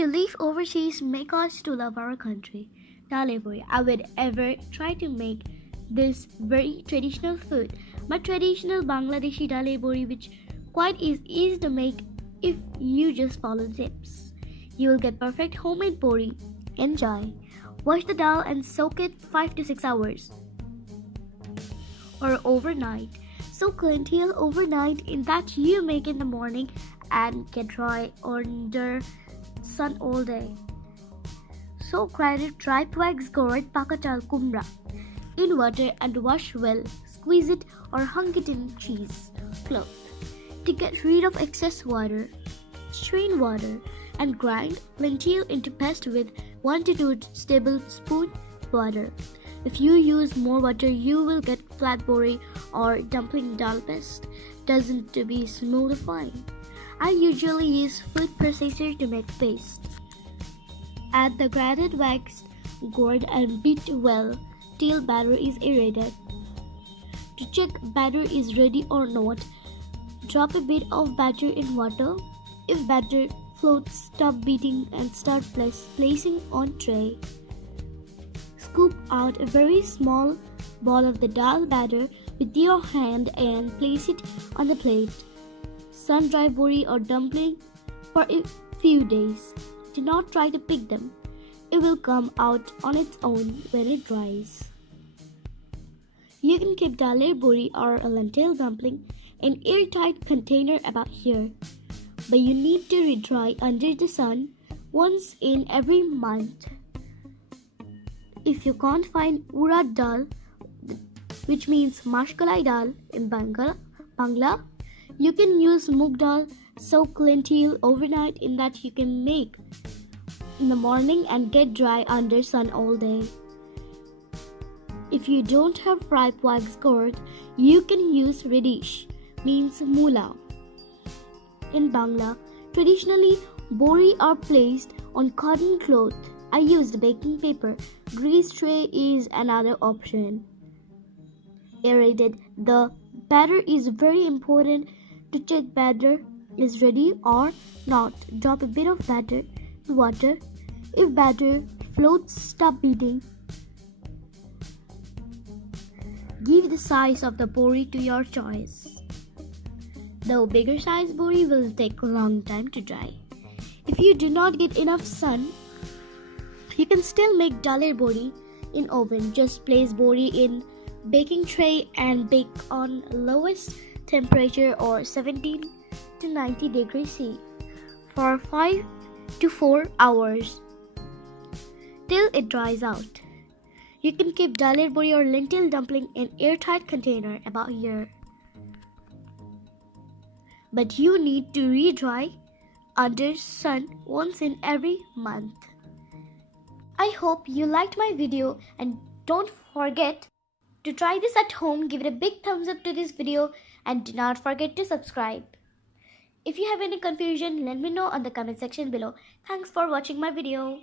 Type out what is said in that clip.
To live overseas make us to love our country. Daler Bori, I would ever try to make this very traditional food. My traditional Bangladeshi Daler Bori, which quite is easy to make if you just follow the tips. You will get perfect homemade bori. Enjoy. Wash the dal and soak it 5 to 6 hours or overnight. Soak lentil overnight in that you make in the morning and get dry under sun all day. Soak grated dry twigs, gourd, paka, chalkumra in water and wash well. Squeeze it or hang it in cheese cloth. To get rid of excess water, strain water and grind lentil into paste with 1 to 2 tablespoons water. If you use more water, you will get flat bori or dumpling dal paste. Doesn't to be smooth or fine. I usually use food processor to make paste. Add the grated waxed gourd and beat well till batter is aerated. To check batter is ready or not, drop a bit of batter in water. If batter floats, stop beating and start placing on tray. Scoop out a very small ball of the dal batter with your hand and place it on the plate. Sun dry bori or dumpling for a few days. Do not try to pick them. It will come out on its own when it dries. You can keep Daler Bori or a lentil dumpling in airtight container about here, but you need to redry under the sun once in every month. If you can't find Urad Dal, which means mashkolai dal in Bangla, you can use moong dal. Soak lentil overnight in that you can make in the morning and get dry under sun all day. If you don't have ripe wax gourd, you can use reddish, means mula. In Bangla, traditionally bori are placed on cotton cloth. I used baking paper. Grease tray is another option. Aerated. The batter is very important to check batter is ready or not. Drop a bit of batter in water. If batter floats, stop beating. Give the size of the bori to your choice. The bigger size bori will take a long time to dry. If you do not get enough sun, you can still make Daler Bori in oven. Just place bori in baking tray and bake on lowest temperature or 17 to 90 degrees C for 5 to 4 hours till it dries out. You can keep Daler Bori or lentil dumpling in airtight container about a year. But you need to re-dry under sun once in every month. I hope you liked my video and don't forget to try this at home. Give it a big thumbs up to this video and do not forget to subscribe. If you have any confusion, let me know on the comment section below. Thanks for watching my video.